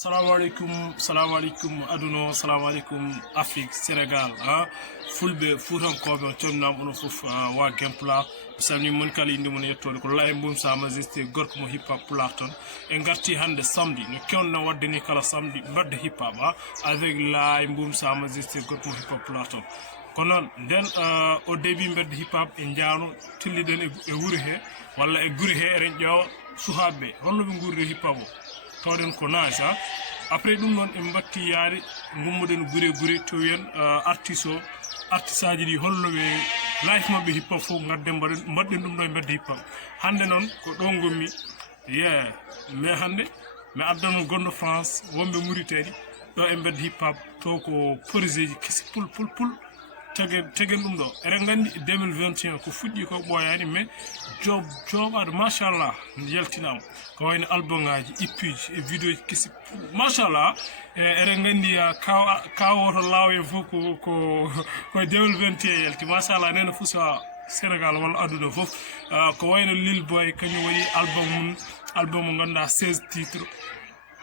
Salamu alaikum aduno, salamu alaikum Afrique, Sénégal, fulbe futankoɓe on connam onon fof wa Guempla mi salmini mon kala inde mon yettode ko Laye Mboum Sa Majesté gorko mo hip hop pular ton e garti hande samedi no kewno wadde ni kala samedi badde hip hop avec Laye Mboum Sa Majesté gorko mo hip hop pular ton ko noon nden o début mbedde hip hop e jaano tilliɗen e wuuro he walla e guure he eɗen ƴeewa suhaɓeɓe holno ɓe guurdi hip hop o tawden ko nice après ɗum noon en batti yaade gummoɗen gure to wiyen artiste aji ɗi holno ɓe life mabɓe hip hop fof gadden mbaɗɗen ɗum ɗo e mbedde hip hop hande noon ko ɗo gommi mais hande mi addano gonɗo France wonɓe Mauritanie ɗo e mbedde hip hop to ko projet ji kesi pul tegen ɗum ɗo eɗen gandi 2021 ko fuɗɗi ko ɓoyani mais joɓade machallah yaltinama ko wayno album ngaji ippuji e vidéo ji kesi machallah eɗen gandi kawoto laaw en fof ko 2021 yalti machallah nene fo so Sénégal walla aduna fof ko wayno Lil Boy kañum waɗi album mo ganduɗa 16 titres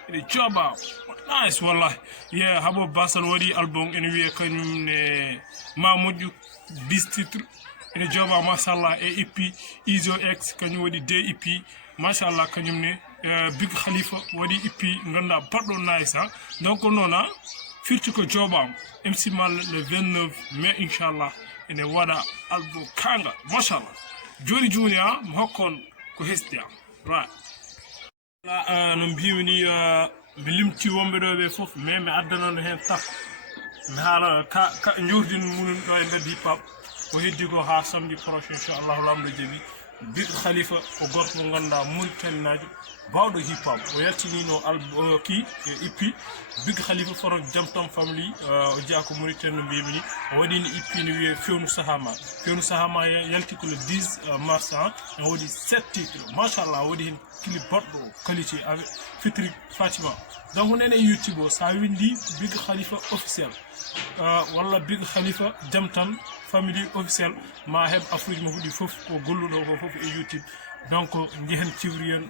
ene jooɓa nice wallahi Habo Basal waɗi album ene wiye kañumne ma moƴƴu 10 titres ene jooɓa machallah e EP Izo X kañum waɗi 2 EP machallah kañumne Big Khalifa waɗi EP ganduɗa baɗɗo nice donc noon firti ko jooɓama MC Mal le 29 mai inchallah ene waɗa album kanga machallah joni joni mi hokkon ko hesdi right no mbimi ni mi limti wonɓe ɗo ɓe fof mais mi addanono hen taf mi haala ka jurdin munen ɗo e mbedde hip hop ko heddi ko ha samedi prochain inchallahu lamɗo jaaɓi Big Khalifa ko gorko mo ganduɗa Mauritanie najo bawɗo hip hop o yaltinino ki EP Big Khalifa for Jamton family o jeeya ko Mauritanie no mbimi ni o waɗino EP no wiye fewnu sahama yalti ko le 10 mars o waɗi 7 titres machallah o waɗi hen clip boɗɗo qualité avec Fitri Fatima donc nene YouTube o sa windi Big Khalifa officiel walla Big Khalifa Jamtan family officiel ma heɓ afruji mo huuɗi fof ko golluɗo ko fof e YouTube donc jehen civriyen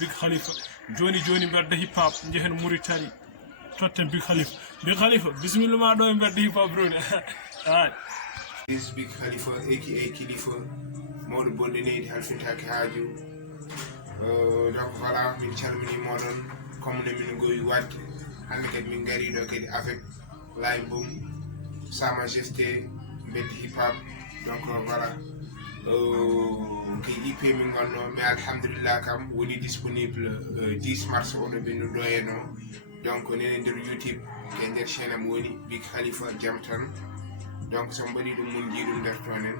Big Khalifa joni mbedde hip hop jehen Mauritanie totten Big Khalifa bismillah ma ɗo e mbedde hip hop brode This Big Khalifa aka Khalifa mawɗo bonɗe neydi halfintaki haaju donc voilà min calmini moɗon comme no min gowi wadde hande kadi min gari ɗo kadi avec Laye Mboum Sa Majesté mbedde hip hop donc voilà kay IP min gonno mais alhamdulillah kam woni disponible 10 mars oɗo ɓennu ɗo heno donc nene nder YouTube ke nder chaîne am woni Big Khalifa Jamtan donc so mbaɗi ɗum mun jiiɗum nder tonen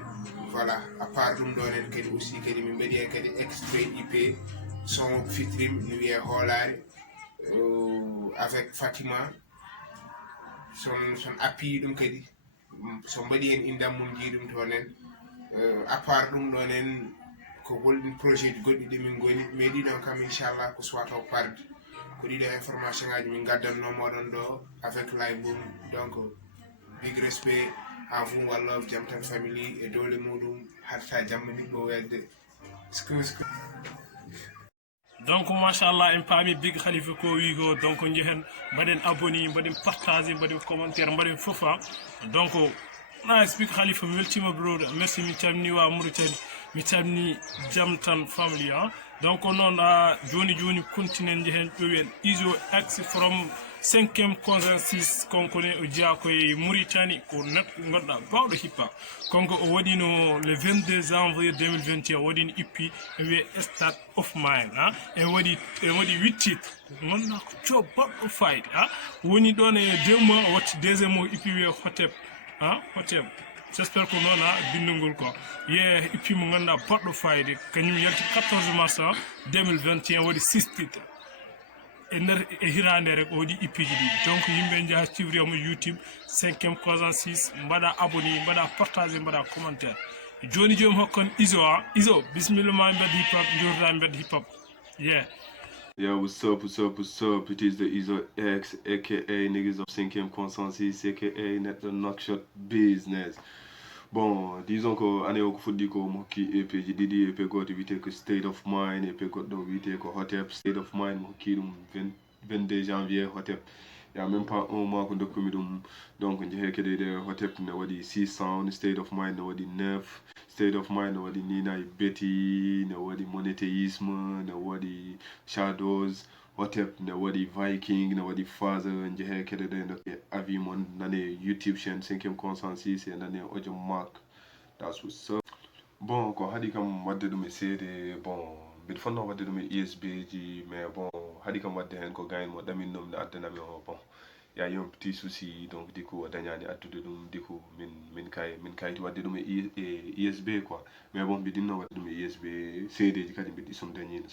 voilà à part ɗum ɗonen kadi aussi kadi min mbaɗi hen kadi extrait IP son fitrim no wiye hoolare avec Fatima son appuyi ɗum kadi so mbaɗi hen indam mum jiiɗum tonen à part ɗum ɗonen ko holɗin projet ji goɗɗi ɗi min goni mais ɗiɗon kam inchallah ko suwata o parde ko ɗiɗo information ngaji min gaddanno moɗon ɗo avec Laye Mboum donc big respect à vous one love Jamtan family e dole muɗum hatta jamma niɗɗo wedde donc machallah en paami Big Khalifa ko wi ko donc jehen mbaɗen abonné mbaɗen partagé mbaɗen commentaire mbaɗen fof donc nice Big Khalifa mi weltima brother merci mi calmini wa Mauritanie mi calmini Jamtan family donc noon joni continue jehen ƴowen Izo X from 5e consensus konkone o jeeya koye Mauritanie ko neɗɗo ganduɗa bawɗo hip hop konko o waɗino le 22 janvier 2021 o waɗino EP e wiye State of Mind e waɗi 8 titres ganduɗa ko job baɗɗo fayde woni ɗon e 2 mois o watti deuxiéme o EP wiye Hotep j'espère que noon bindugol ko EP mo ganduɗa baɗɗo fayde kañum yalti 14 mars 2021 waɗi 6 titres e nder e hirande rek o waɗi EP ji ɗi donc yimɓe jaaha civriyamo YouTube 5e consensus mbaɗa abonné mbaɗa partagé mbaɗa commentaire joni hokkon Izo bismillah ma mbedde hip hop jorda mbedde hip hop Yeah, what's up? It is the Izo X, aka niggas of 5e consensus, aka net the knockshot business. Bon, disons que année ko fuddi ko mo ki EP ji didi EP goto wite ko State of Mind EP goɗɗo wite ko Hotep State of Mind mo ki ɗum 22 janvier hotep il y a même pas un mois ko dokkumi ɗum donc jeehe kede hotep ne waɗi 600 state of mind ne waɗi 9 state of mind ne waɗi nina e betty ne waɗi monéthéisme ne waɗi shadows hotep ne waɗi viking ne waɗi father jeehe kede ndokke avis mon nane youtube chaîne 5e consensus e nane audio mark that's what's up bon ko haɗi kam wadde ɗum e seede bon mbiɗa fonno wadde ɗum e usb ji mais bon haɗi kam wadde hen ko gayen mo ɗaminnom ne addanami o bon y a eu un petit souci donc du coup o dañani addude ɗum du coup min kayti wadde ɗum e usb quoi mais bon mbiɗinno wadde ɗum e usb seedeji kadi mbiɗi som dañino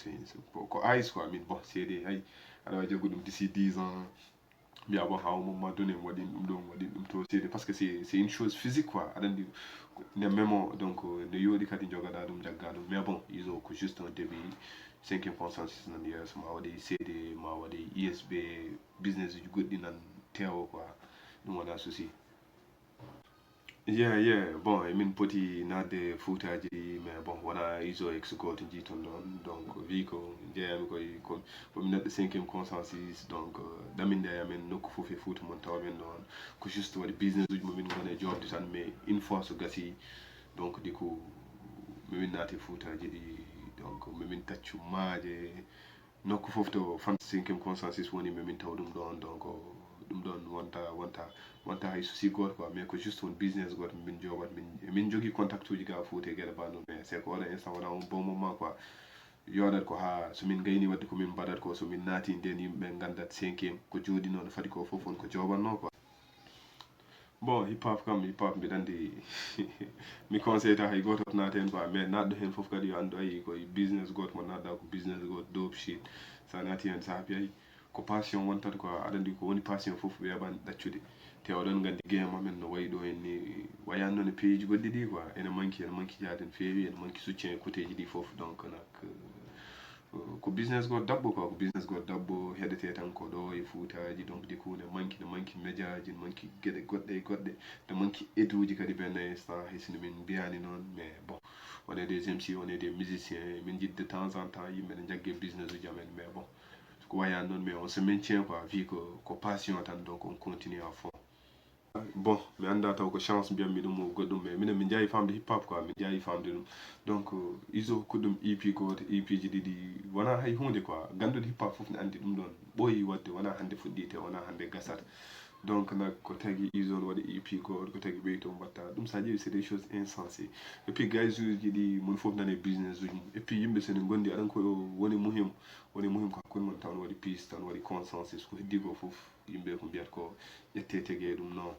ko ice quoi min bon seede hay aɗa wawi jaggu ɗum d'ici 10 ans mbiya bon ha au moment donné mi waɗin ɗum ɗo mi waɗin ɗum to seede par ce que c'est une chose physique quoi aɗa andi ne memo donc ne yooɗi kadi jogoɗa ɗum jagga ɗum mais bon iso ko juste un début 5e consensus nan yeeso ma waɗi seede ma waɗi usb business uji goɗɗi nan tewo quoi ɗum wona souci yeah bon emin poti nadde fuutaji ɗi mais bon wona iso ex goto jiiton ɗon donc wi ko jeeyami koye komi neɗɗo 5e consensus donc ɗaminde amen nokku fof e fuuta mon tawa men ɗon ko juste waɗi business uji momin gone jobde tan mais une fois so gasi donc du coup mimin naati fuutaji ɗi donc mimin taccu maaje nokku fof to fan 5e consensus woni mimin taw ɗum ɗon donc ɗum ɗon wonta hay souci goto quoi mais ko juste won business goto min joɓat min jogui contact uji ga fouté gueɗe banno mais c'est que oɗo instant wona un bon moment quoi yoɗat ko ha somin gayni wadde komin mbaɗat ko somin naati nden yimɓe gandat 5e ko jooɗinoɗo fadi ko foof won ko joɓanno quoi bon hip hop mbiɗa andi mi conseille ta hay goto naata hen quoi mais naɗɗo hen foof kadi yo andu ayi koye business goto mo naatɗa ko business goto dope shit sa naati hen saabi ayi ko passion wontata quoi aɗa andi ko woni passion foof weeɓani ɗaccude te oɗon gandi game amen no wayi ɗo en ni wayani noon e pays ji goɗɗi ɗi quoi ene manque jaade no feewi ene manque soutien côté ji ɗi foof donc nak ko business goto dabbo quoi ko business goto dabbo heɗete tan ko ɗo e fuutaji donc du coup ne manque médiaji ne manque gueɗe goɗɗe ne manque aide uji kadi ben instant hay sino min mbiyani noon mais bon on est des MC on est des musiciens min jiɗi de temps en temps yimɓe ne jaggue business uji amen mais bon ko wayani noon mais on se maintient quoi vi ko passion tan donc on continue à fond bon mi anda taw ko chance mbiyammi ɗum o goɗɗum mais minen min jaayi famde hip hop quoi min jaayi famde ɗum donc iso ko ɗum ep goto ep ji ɗiɗi wona hay hunde quoi gandude hip hop foof ne andi ɗum ɗon ɓooyi wadde wona hande fuɗɗite wona hande gasata donc nak ko tagui iso ne waɗi ep goto ko tagui ɓeyi to mbatta ɗum sa ƴeewi c'est des choses insensées et puis guys uji ɗi mon foof nane business uji et puis yimɓe sene gondi aɗan ko woni muhim ko hakkude mon tan waɗi peace tan waɗi consensus ko heddi ko foof yimɓe ko mbiyata ko ƴette tege ɗum non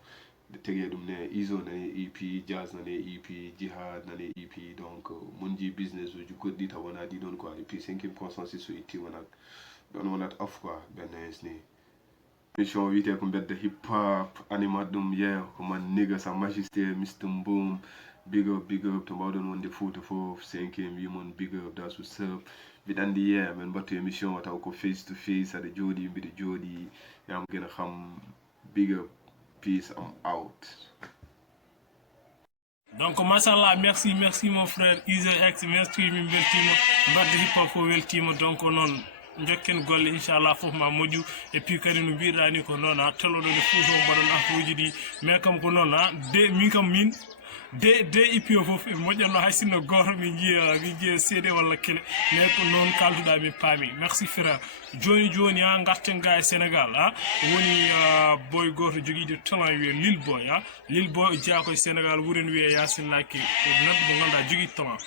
tege ɗum ne iso nane ep jazz nane ep jihad nane ep donc mon ji business uji goɗɗi taw wona ɗi ɗon quoi et puis 5e consensus so itti wonat ɗon wonat off quoi ɓennes ni émission wiyete ko bedda hip hop animat ɗum yeeya ko man niga sa majesté Mr Mboum big up to mbawɗon wonde fouta foof 5e wimon big up that's what's up mbiɗa andi yeeya min mbattu émission o taw ko face to face aɗa jooɗi mbiɗa jooɗi yam gëna xam big up peace I'm out. Donc machallah merci mon frère Izo X merci min beltima mbadde hip hop o weltima donc noon jokken golle inchallah fof ma moƴƴu et puis kadi no mbiɗa ni ko noon teloɗo ne fouto mbaɗon affaire ɗi mais kam ko noon de min kam min de ipio fof e moƴƴanno hay sinno goto mi jiya cd walla kele mais ko noon kalduɗa min paami merci frère joni garten ga e sénégal woni boy goto joguiɗo talent wiye lil boy jeeya koye sénégal wuren wiye yasin laki ko neɗɗo mo ganduɗa jogui talent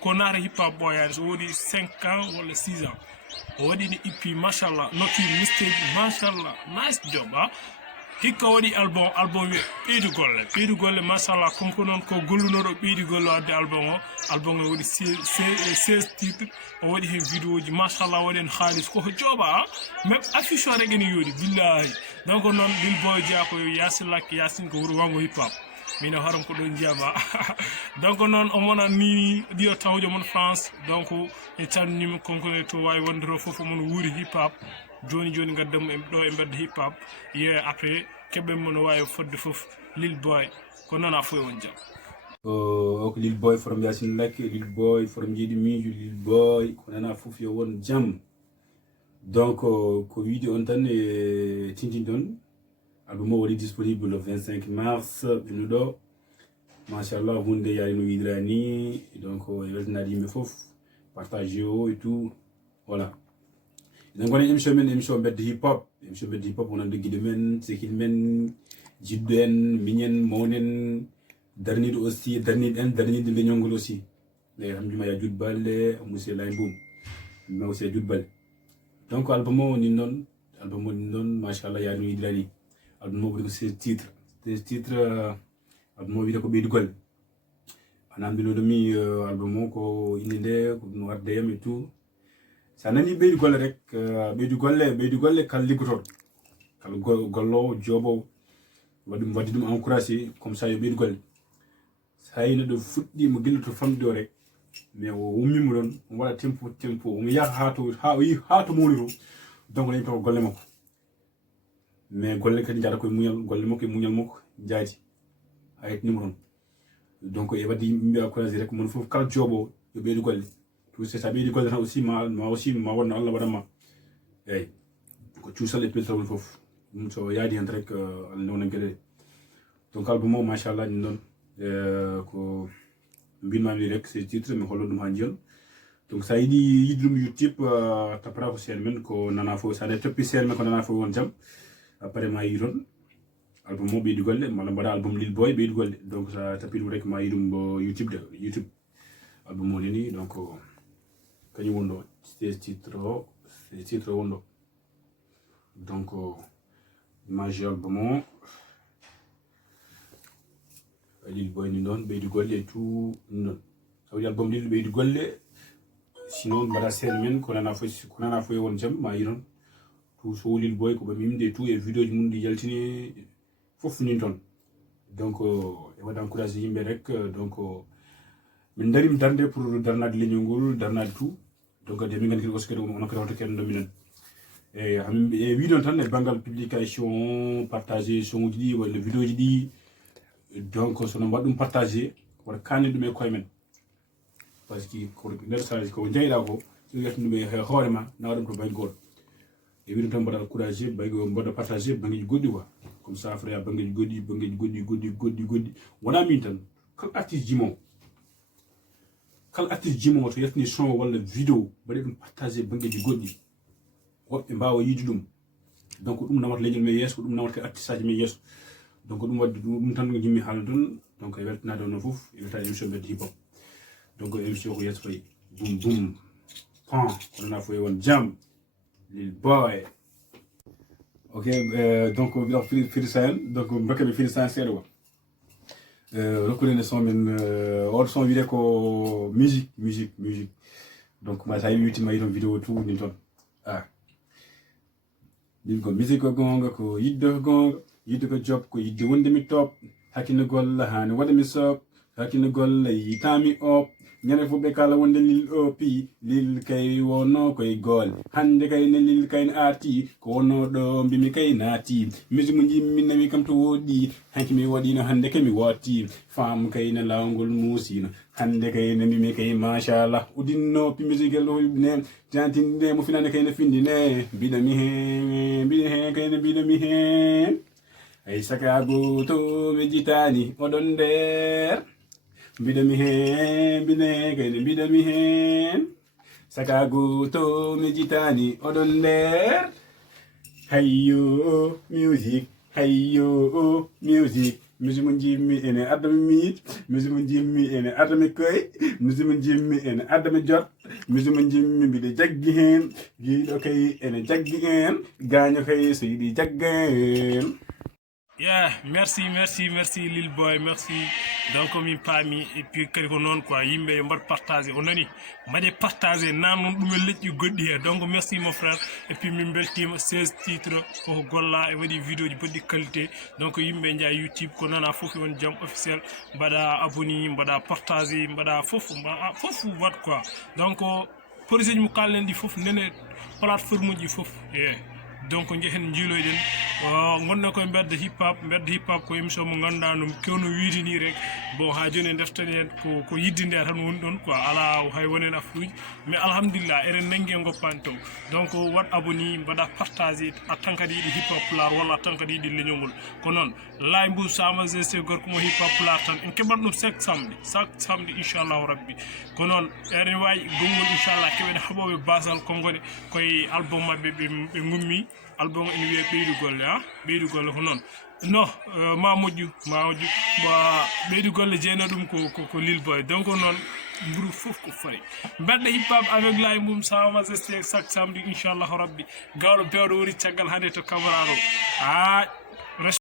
ko naata hip hop ɓoyani so woodi 5 ans walla 6 ans o waɗino ippi machallah nokki mistake machallah nice job hikka waɗi album wiye ɓeydu golle machallah comme ko noon ko gollunoɗo ɓeydi golle o adde album o waɗi 16 titres o waɗi hen vidéo ji machallah waɗi hen haalis koko jooɓa même affiche o rek ene yooɗi billahi donc noon lil boy jeeya ko yasin ko wuuro wango hip hop min horam ko ɗon jiyama donc noon o mona ni ɗiyo tawjo mon France donc e calminima konkone to wawi wondero foof omon wuuri hip hop joni gaddamo ɗo e mbedda hip hop ye après keɓɓen mo no wawi fodde foof lil boy ko noon a foy won jaam ko lil boy from Yasin Lakke lil boy from jiiɗi miijo lil boy ko nana foof yo won jaam Donc ko wiide on tan e tintin ɗon album o waɗi disponible le 25 mars ɓennuɗo machallah hunde yaari no wiidira ni donc e weltanade yimɓe fof partage o et tout voilà enen gona émission men émission bedde hip hop wonan dogguiɗo men sekil men jiɗɗo en miñen mawnen darniɗo aussi darnide leñolngol aussi mais hamduma ya juut balle monsieur lay boum mais aussi juut balle donc album o ni non machallah yaari no wiidira ni album o ɓuri ko 16 titre album o wiide ko ɓeydu golle anambinoɗomi album o ko inde nde ko ɗum wardeyam et tout sa nani ɓeydu golle rek ɓeydu golle kala liggotoɗo kala gollowo jooɓowo waddi ɗum encouragé comme ça yo ɓeydu golle sa yi neɗɗo fuɗɗima guila to famɗi o rek mais o ummima ɗon o waɗa tempo omo yaha ha to mawni to donc dañi taw golle makko mais golle kadi jaada koye muñal golle makko e muñal makko jaadi ha yettinima toon donc e wadde yimɓe encouragé rek mon fof kala jooɓowo yo ɓeydu golle tout ça ɓeydi golle tan aussi ma wonno Allah waɗanma eyyi ko cuusal e pelta won fof ɗum so yaadi hen rek Allah ndewna gueɗe donc album o machallah ni noon ko mbinmami rek ces titres mi hollo ɗum ha jiyon donc sa yiiɗi yidde ɗum YouTube tappata ko chaine men ko nana fo sa toppi chaine men ko nana fo won jaam après ma yi toon album o ɓeydi golle malla mbaɗa album Lil Boy ɓeydi golle donc sa tappi ɗum rek ma yi ɗum bo YouTube album o nini donc kañum wonɗo ces titre o wonɗo donc image album o Lil Boy ni noon ɓeydi golle et tout ni noon sawdi album Lil ɓeydi golle sinon mbaɗa scène men ko nana foye won jaam ma yi toon tout so Lil Boy ko ɓami yimde tout e vidéo ji mum ɗi yaltini fof nin toon donc e waɗa encouragé yimɓe rek donc min darima darde pour darnade leñol ngol darnade tout donc de min gandi kadi aussi kadi ono kadi hoto kenno minen e wi noon tan e banggal publication partagé son uji ɗi walla vidéo ji ɗi donc sono mbaɗa ɗum partagé wona kanni ɗum e koye men par ce que ko nder sage ko jeyɗa ko so wiyata ɗum e hoorema nawa ɗum to banggue goto e wi noon tan mbaɗa encouragé mbaɗa partagé banggueji goɗɗi quoi comme ça frère banggueji goɗɗi wona min tan kala artiste jimowo to yetini son walla vidéo mbaɗi ɗum partagé banggueji goɗɗi woɓɓe mbawa yiide ɗum donc ɗum nawata leñol men yeeso ko ɗum nawata artiste aji men yeeso donc ɗum wadde ɗum tan jimmi haala toon donc e weltanade on fof e weltade émission bedde hip hop donc émission ko yettotoy boum pan kono na foye won jaam Lil Boy ok donc mbiɗa Firisaen donc mbakkeɓe Firisaen seeɗa wa rokkude son men oɗo son wiide ko musique donc ma sa witima yi toon vidéo tout ni toon min ko musique ko gonga ko yidde ko job ko yidde wonde mi top hakkille golla hani waɗa mi sob hakkille golla yitami op ñande fof ɓe kala wonde Lil opi Lil kay wonno koye goole hande kayne Lil kayne arti ko wonno ɗo mbimi kay naati musique mo jimmi nawi kam to woɗɗi hanki mi waɗino hande kay mi wotti fam kayne lawgol muusino hande kayne mbimi kay machallah udinnopi musique el ne jantinde mo finande kayne findine mbiɗami hen ay sakago to mi jitani oɗon nder mbiɗami hen sakago to mi jitani oɗon nder hayyo musique musique mo jimmi ene addami miijo musique mo jimmi ene addami koye musique mo jimmi ene addami jot musique mo jimmi mbiɗa jaggi hen jiiɗo kay ene jaggi en gaño kay so yiiɗi jagga en Yeah, merci Lil Boy, merci. Donc min paami et puis kadi ko non quoi yimbe yo mbat partager on nani mbaɗe partager nan non ɗum e leƴƴi goɗɗi he donc merci mon frère et puis min beltima 16 titres koko golla e waɗi vidéo ji bodɗi qualité donc yimɓe jaa YouTube ko nana fof won jam officiel mbaɗa abonné mbaɗa partager mbaɗa fof wat quoi donc projet ji mo kallen ɗi fof nene plateforme uji fof donc jehen jiiloyɗen gonno koye mbedde hip hop ko émission mo ganduɗa no kewno wiidini rek bon ha joni deftani en ko yidde nde tan woni ɗon quoi ala hay wonen afruji mais alhamdulillah eɗen nangue goppani to donc wat abonné mbaɗa partagé a tan kadi yiiɗi hip hop pulaar walla tan kadi yiiɗi leñolngol ko noon Laye Mboup Sama GC gorko mo hip hop pulaar tan en keɓat ɗum chaque samedi inchallahu rabbi ko noon eɗen wawi gongol inchallah keɓen haɓoɓe basal konngone koye album mabɓe ɓe gummi album ene wiye ɓeydu golle ɓeydu golle ko noon non ma moƴƴu ɓeydu golle jeeyno ɗum ko Lil Boy donc noon mburu fof ko fari mbaɗɗo hip hop avec Laye Mboup Sama GC chaque samedi inchallahu rabbi gawɗo bewɗo woni caggal hande to Cameroun